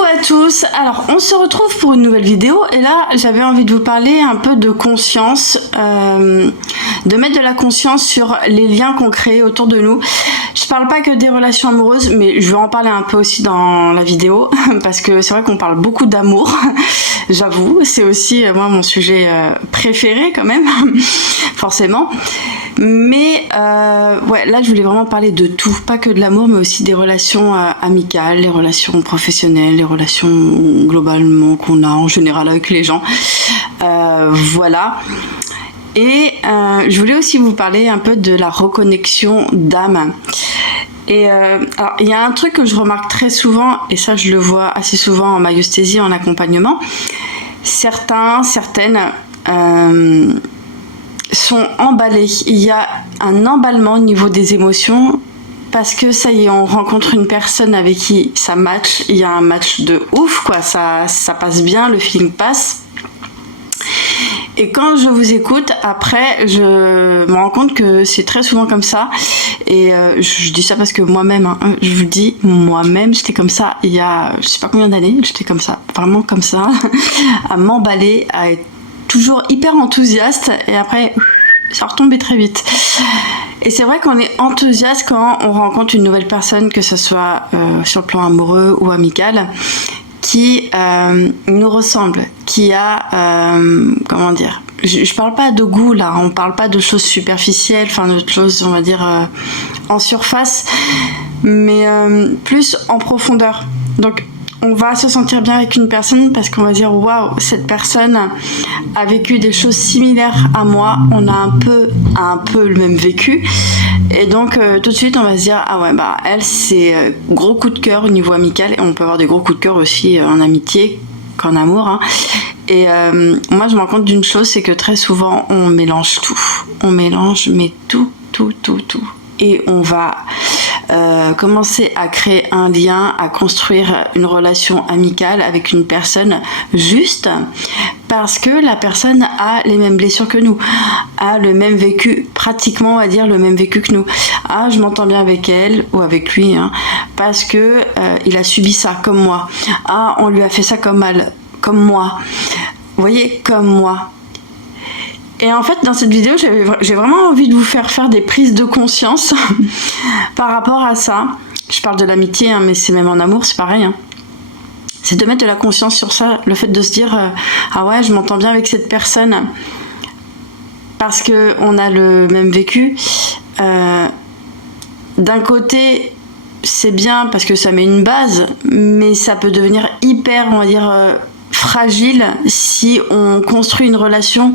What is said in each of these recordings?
Coucou à tous, alors on se retrouve pour une nouvelle vidéo et là j'avais envie de vous parler un peu de conscience, de mettre de la conscience sur les liens qu'on crée autour de nous. Je parle pas que des relations amoureuses, mais je vais en parler un peu aussi dans la vidéo parce que c'est vrai qu'on parle beaucoup d'amour, j'avoue, c'est aussi moi mon sujet préféré quand même, forcément. Mais ouais, là je voulais vraiment parler de tout, pas que de l'amour mais aussi des relations amicales, les relations professionnelles, les relations globalement qu'on a en général avec les gens, voilà. Et je voulais aussi vous parler un peu de la reconnexion d'âme. Et alors il y a un truc que je remarque très souvent, et ça je le vois assez souvent en maïeusthésie, en accompagnement, certaines sont emballés. Il y a un emballement au niveau des émotions parce que ça y est, on rencontre une personne avec qui ça match. Il y a un match de ouf, quoi. Ça passe bien, le feeling passe. Et quand je vous écoute, après, je me rends compte que c'est très souvent comme ça. Et je dis ça parce que moi-même, hein, je vous dis, moi-même, j'étais comme ça il y a je sais pas combien d'années. J'étais comme ça, vraiment comme ça, à m'emballer, à être toujours hyper enthousiaste et après ça retombait très vite. Et c'est vrai qu'on est enthousiaste quand on rencontre une nouvelle personne, que ce soit sur le plan amoureux ou amical, qui nous ressemble, qui a comment dire, je parle pas de goût là, on parle pas de choses superficielles, enfin de choses on va dire en surface, mais plus en profondeur. Donc on va se sentir bien avec une personne parce qu'on va dire waouh, cette personne a vécu des choses similaires à moi, on a un peu le même vécu, et donc tout de suite on va se dire ah ouais, bah elle c'est gros coup de cœur au niveau amical, et on peut avoir des gros coups de cœur aussi en amitié qu'en amour, hein. Et moi je me rends compte d'une chose, c'est que très souvent on mélange tout, on mélange mais tout, et on va commencer à créer un lien, à construire une relation amicale avec une personne juste parce que la personne a les mêmes blessures que nous, a le même vécu, pratiquement on va dire le même vécu que nous. Ah, je m'entends bien avec elle ou avec lui, hein, parce que il a subi ça comme moi. Ah, on lui a fait ça comme moi. Vous voyez, comme moi. Et en fait, dans cette vidéo, j'ai vraiment envie de vous faire des prises de conscience par rapport à ça. Je parle de l'amitié, hein, mais c'est même en amour, c'est pareil. Hein. C'est de mettre de la conscience sur ça, le fait de se dire ah ouais, je m'entends bien avec cette personne parce qu'on a le même vécu. D'un côté, c'est bien parce que ça met une base, mais ça peut devenir hyper, on va dire, fragile si on construit une relation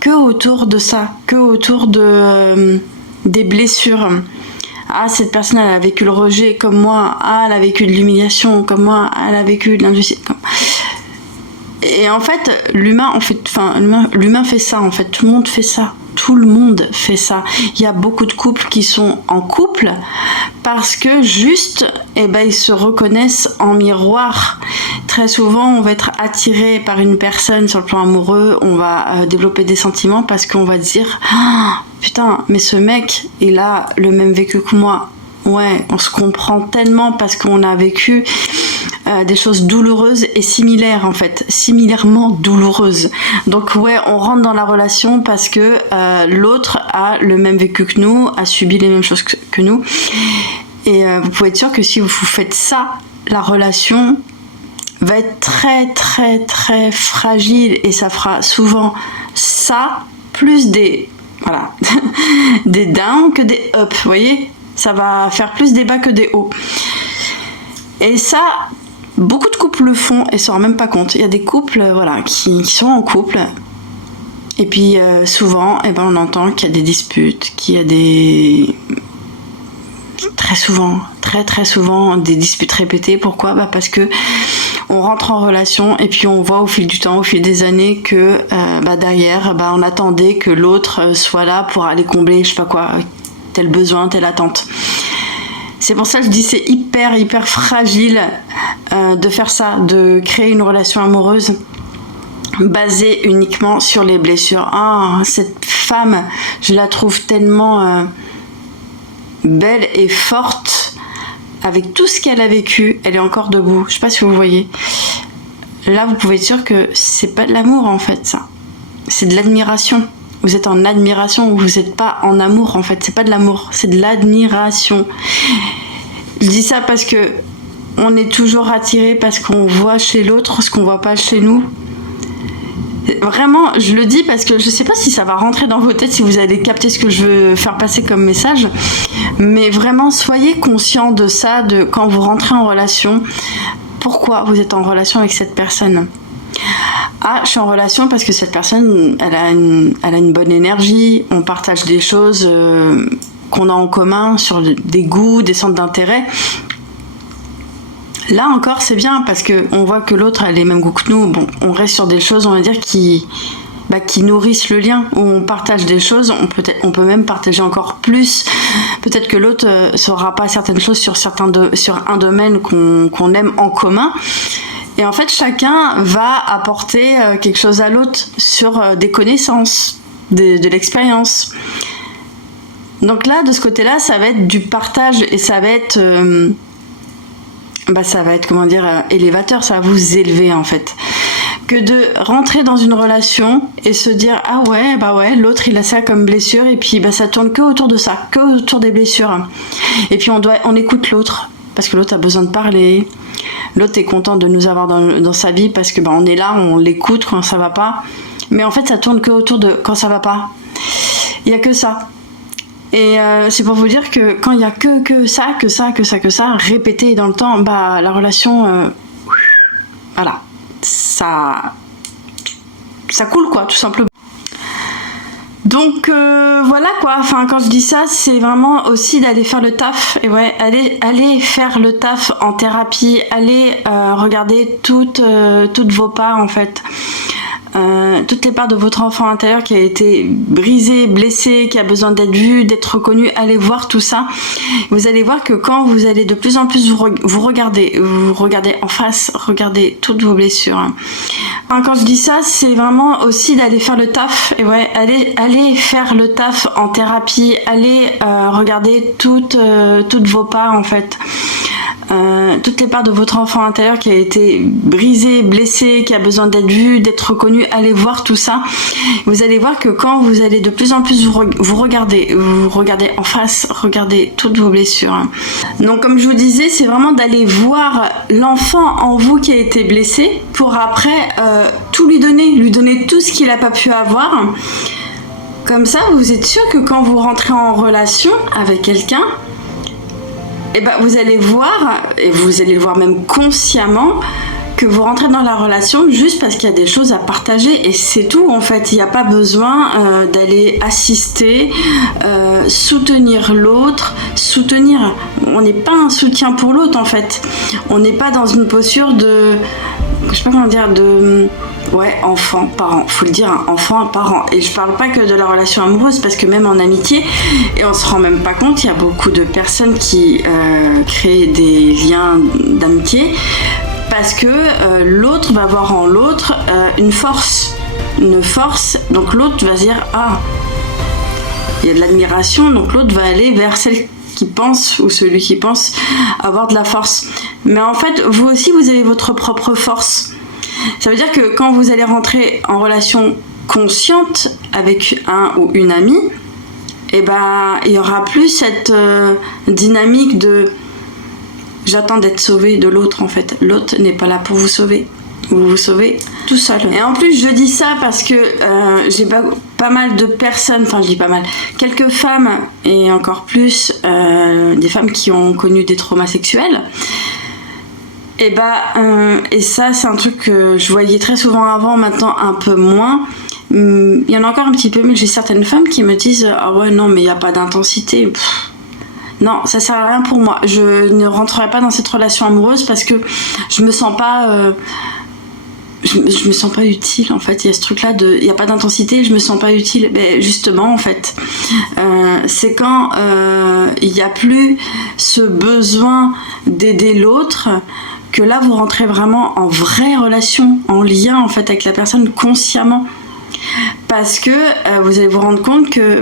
que autour de ça, que autour de des blessures. Ah, cette personne elle a vécu le rejet comme moi, ah elle a vécu de l'humiliation comme moi, ah, elle a vécu de l'injustice comme... Et en fait l'humain fait ça, en fait tout le monde fait ça. Tout le monde fait ça. Il y a beaucoup de couples qui sont en couple parce que juste, eh ben, ils se reconnaissent en miroir. Très souvent, on va être attiré par une personne sur le plan amoureux, on va développer des sentiments parce qu'on va dire ah, putain, mais ce mec, il a le même vécu que moi. Ouais, on se comprend tellement parce qu'on a vécu des choses douloureuses et similaires en fait, similairement douloureuses. Donc ouais, on rentre dans la relation parce que l'autre a le même vécu que nous, a subi les mêmes choses que nous. Et vous pouvez être sûr que si vous faites ça, la relation va être très fragile, et ça fera souvent ça, plus des des downs que des up, vous voyez, ça va faire plus des bas que des hauts. Et ça, beaucoup de couples le font et ne s'en rendent même pas compte. Il y a des couples qui sont en couple, et puis souvent eh ben, on entend qu'il y a des disputes, qu'il y a des... très souvent des disputes répétées. Pourquoi ? Bah parce que on rentre en relation et puis on voit au fil du temps, au fil des années que derrière on attendait que l'autre soit là pour aller combler je sais pas quoi, tel besoin, telle attente. C'est pour ça que je dis c'est hyper fragile de faire ça, de créer une relation amoureuse basée uniquement sur les blessures. Ah, cette femme, je la trouve tellement belle et forte avec tout ce qu'elle a vécu, elle est encore debout. Je sais pas si vous voyez. Là, vous pouvez être sûr que c'est pas de l'amour en fait, ça. C'est de l'admiration. Vous êtes en admiration, vous n'êtes pas en amour en fait. C'est pas de l'amour, c'est de l'admiration. Je dis ça parce que on est toujours attiré parce qu'on voit chez l'autre ce qu'on voit pas chez nous. Vraiment, je le dis parce que je sais pas si ça va rentrer dans vos têtes, si vous allez capter ce que je veux faire passer comme message, mais vraiment soyez conscient de ça, de quand vous rentrez en relation, pourquoi vous êtes en relation avec cette personne. Ah, je suis en relation parce que cette personne, elle a une bonne énergie, on partage des choses qu'on a en commun sur des goûts, des centres d'intérêt. Là encore, c'est bien parce que on voit que l'autre a les mêmes goûts que nous. Bon, on reste sur des choses, on va dire, qui nourrissent le lien, où on partage des choses, on peut même partager encore plus. Peut-être que l'autre saura pas certaines choses sur un domaine qu'on aime en commun. Et en fait, chacun va apporter quelque chose à l'autre sur des connaissances, de l'expérience. Donc là, de ce côté-là, ça va être du partage et ça va être... comment dire, élévateur, ça va vous élever en fait. Que de rentrer dans une relation et se dire ah ouais, l'autre il a ça comme blessure et puis ça tourne que autour de ça, que autour des blessures. Et puis on écoute l'autre parce que l'autre a besoin de parler. L'autre est content de nous avoir dans sa vie parce que on est là, on l'écoute quand ça va pas. Mais en fait ça tourne que autour de quand ça va pas. Il y a que ça. Et c'est pour vous dire que quand il y a que ça, répété dans le temps, la relation, voilà, ça coule quoi, tout simplement. Donc voilà quoi, enfin quand je dis ça, c'est vraiment aussi d'aller faire le taf. Et ouais, allez faire le taf en thérapie, allez regarder toutes vos parts en fait. Toutes les parts de votre enfant intérieur qui a été brisé, blessé, qui a besoin d'être vu, d'être reconnu, allez voir tout ça. Vous allez voir que quand vous allez de plus en plus vous regardez en face, regardez toutes vos blessures. Enfin, quand je dis ça, c'est vraiment aussi d'aller faire le taf. Et ouais, allez faire le taf en thérapie, allez regarder toutes vos parts en fait. Toutes les parts de votre enfant intérieur qui a été brisé, blessé, qui a besoin d'être vu, d'être reconnu, allez voir tout ça. Vous allez voir que quand vous allez de plus en plus vous regardez en face, regardez toutes vos blessures. Donc comme je vous disais, c'est vraiment d'aller voir l'enfant en vous qui a été blessé pour après tout lui donner tout ce qu'il n'a pas pu avoir. Comme ça, vous êtes sûr que quand vous rentrez en relation avec quelqu'un, vous allez voir, et vous allez le voir même consciemment, que vous rentrez dans la relation juste parce qu'il y a des choses à partager et c'est tout en fait. Il n'y a pas besoin d'aller assister, soutenir l'autre, on n'est pas un soutien pour l'autre en fait. On n'est pas dans une posture de, je sais pas comment dire, enfant, parent, faut le dire, enfant, parent. Et je parle pas que de la relation amoureuse, parce que même en amitié, et on se rend même pas compte, il y a beaucoup de personnes qui créent des liens d'amitié, parce que l'autre va voir en l'autre une force, donc l'autre va se dire, ah, il y a de l'admiration, donc l'autre va aller vers celle qui pense, ou celui qui pense avoir de la force. Mais en fait, vous aussi, vous avez votre propre force. Ça veut dire que quand vous allez rentrer en relation consciente avec un ou une amie, il y aura plus cette dynamique de j'attends d'être sauvé de l'autre en fait. L'autre n'est pas là pour vous sauver. Vous vous sauvez tout seul. Et en plus, je dis ça parce que j'ai pas mal de personnes, enfin je dis pas mal, quelques femmes et encore plus des femmes qui ont connu des traumas sexuels. Et ça c'est un truc que je voyais très souvent avant, maintenant un peu moins. Il y en a encore un petit peu, mais j'ai certaines femmes qui me disent ah ouais non mais il n'y a pas d'intensité. Non, ça sert à rien pour moi. Je ne rentrerai pas dans cette relation amoureuse parce que je me sens pas je me sens pas utile en fait. Il y a ce truc là de il n'y a pas d'intensité, je me sens pas utile. Justement en fait c'est quand il n'y a plus ce besoin d'aider l'autre que là vous rentrez vraiment en vraie relation, en lien en fait avec la personne consciemment, parce que vous allez vous rendre compte que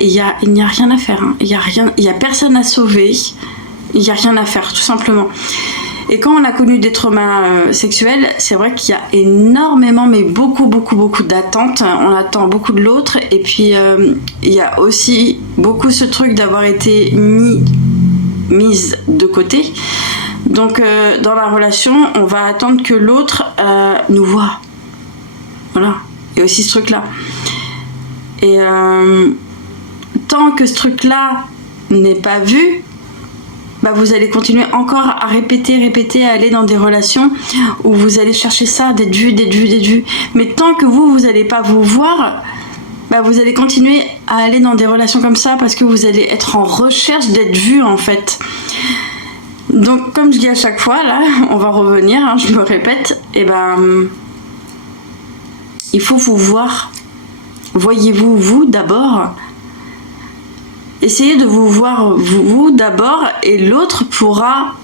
il n'y a rien à faire, hein. Il y a personne à sauver, Il n'y a rien à faire, tout simplement. Et quand on a connu des traumas sexuels, c'est vrai qu'il y a énormément, mais beaucoup d'attentes. On attend beaucoup de l'autre. Et puis, il y a aussi beaucoup ce truc d'avoir été mise de côté. Donc, dans la relation, on va attendre que l'autre nous voit. Voilà. Il y a aussi ce truc-là. Et tant que ce truc-là n'est pas vu, bah vous allez continuer encore à répéter, à aller dans des relations où vous allez chercher ça, d'être vu. Mais tant que vous n'allez pas vous voir, bah vous allez continuer à aller dans des relations comme ça parce que vous allez être en recherche d'être vu en fait. Donc comme je dis à chaque fois, là, on va revenir, hein, je me répète, et ben il faut vous voir. Voyez-vous vous d'abord. Essayez de vous voir vous d'abord et l'autre pourra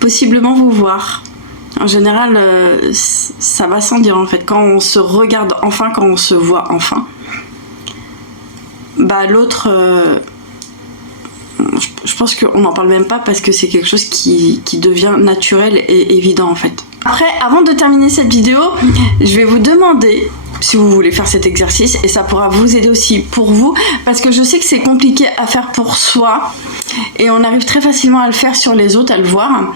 possiblement vous voir. En général, ça va sans dire en fait. Quand on se regarde enfin, quand on se voit enfin, bah l'autre, je pense qu'on n'en parle même pas parce que c'est quelque chose qui devient naturel et évident en fait. Après, avant de terminer cette vidéo, je vais vous demander si vous voulez faire cet exercice et ça pourra vous aider aussi pour vous parce que je sais que c'est compliqué à faire pour soi et on arrive très facilement à le faire sur les autres, à le voir.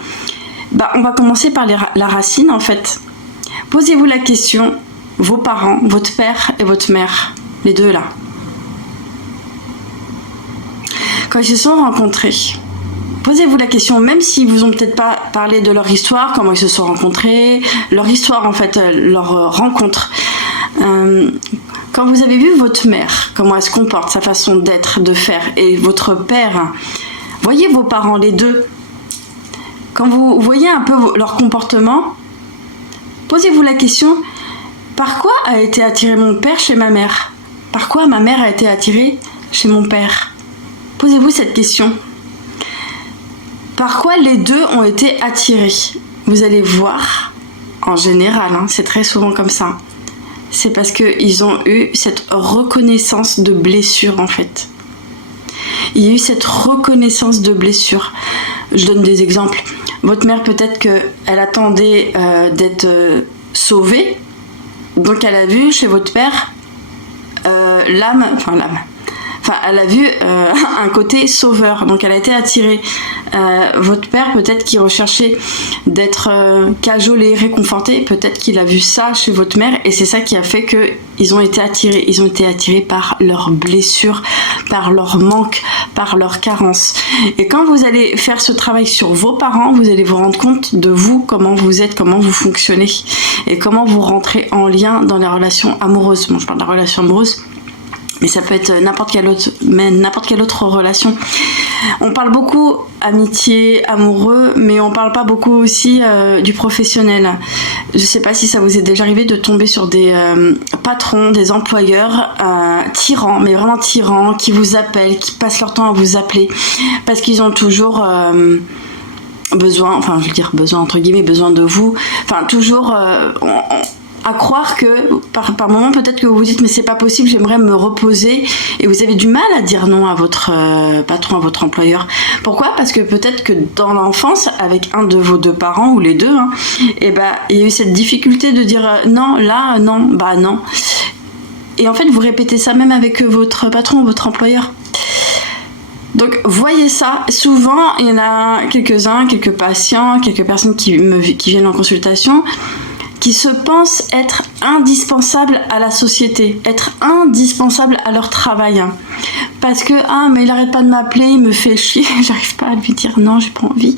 Bah, on va commencer par la racine en fait. Posez-vous la question, vos parents, votre père et votre mère, les deux là, quand ils se sont rencontrés, posez-vous la question, même s'ils vous ont peut-être pas parlé de leur histoire, comment ils se sont rencontrés, leur histoire en fait, leur rencontre. Quand vous avez vu votre mère, comment elle se comporte, sa façon d'être, de faire, et votre père, voyez vos parents, les deux. Quand vous voyez un peu leur comportement, posez-vous la question, par quoi a été attiré mon père chez ma mère? Par quoi ma mère a été attirée chez mon père? Posez-vous cette question. Par quoi les deux ont été attirés? Vous allez voir, en général, hein, c'est très souvent comme ça. C'est parce qu'ils ont eu cette reconnaissance de blessure en fait. Il y a eu cette reconnaissance de blessure. Je donne des exemples. Votre mère peut-être qu'elle attendait d'être sauvée. Donc elle a vu chez votre père elle a vu un côté sauveur, donc elle a été attirée. Votre père, peut-être qu'il recherchait d'être cajolé, réconforté, peut-être qu'il a vu ça chez votre mère et c'est ça qui a fait qu'ils ont été attirés. Ils ont été attirés par leurs blessures, par leur manque, par leur carence. Et quand vous allez faire ce travail sur vos parents, vous allez vous rendre compte de vous, comment vous êtes, comment vous fonctionnez et comment vous rentrez en lien dans les relations amoureuses. Bon, je parle de la relation amoureuse, mais ça peut être n'importe quelle autre relation. On parle beaucoup amitié, amoureux, mais on parle pas beaucoup aussi du professionnel. Je sais pas si ça vous est déjà arrivé de tomber sur des patrons, des employeurs tyrans, mais vraiment tyrans, qui vous appellent, qui passent leur temps à vous appeler, parce qu'ils ont toujours besoin, enfin je veux dire besoin entre guillemets, besoin de vous, enfin toujours à croire que par moment peut-être que vous vous dites mais c'est pas possible, j'aimerais me reposer et vous avez du mal à dire non à votre patron, à votre employeur. Pourquoi? Parce que peut-être que dans l'enfance avec un de vos deux parents ou les deux, hein, et bah il y a eu cette difficulté de dire non, là non, bah non. Et en fait vous répétez ça même avec votre patron ou votre employeur. Donc voyez ça, souvent il y en a quelques-uns, quelques patients, quelques personnes qui viennent en consultation qui se pensent être indispensables à la société, être indispensables à leur travail. Parce que, mais il arrête pas de m'appeler, il me fait chier, j'arrive pas à lui dire non, j'ai pas envie.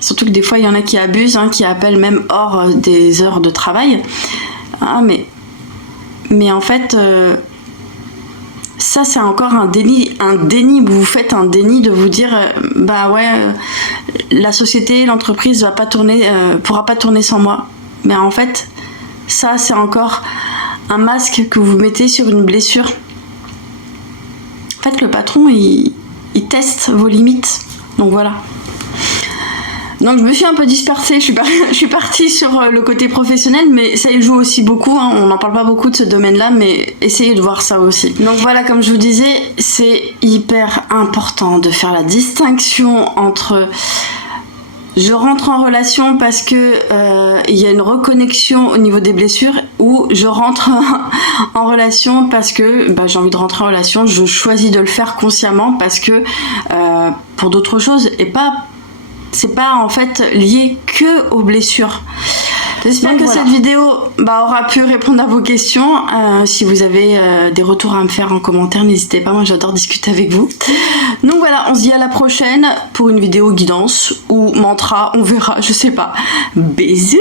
Surtout que des fois, il y en a qui abusent, qui appellent même hors des heures de travail. Mais en fait, ça c'est encore un déni, vous faites un déni de vous dire, la société, l'entreprise pourra pas tourner sans moi. Mais en fait, ça c'est encore un masque que vous mettez sur une blessure. En fait, le patron, il teste vos limites. Donc voilà. Donc je me suis un peu dispersée, je suis partie sur le côté professionnel, mais ça y joue aussi beaucoup, hein. On n'en parle pas beaucoup de ce domaine-là, mais essayez de voir ça aussi. Donc voilà, comme je vous disais, c'est hyper important de faire la distinction entre je rentre en relation parce que il y a une reconnexion au niveau des blessures, ou je rentre en relation parce que j'ai envie de rentrer en relation, je choisis de le faire consciemment parce que pour d'autres choses, et c'est pas en fait lié que aux blessures. J'espère que cette vidéo aura pu répondre à vos questions. Si vous avez des retours à me faire en commentaire, n'hésitez pas, moi j'adore discuter avec vous. Donc voilà, on se dit à la prochaine pour une vidéo guidance ou mantra, on verra, je sais pas. Bisous.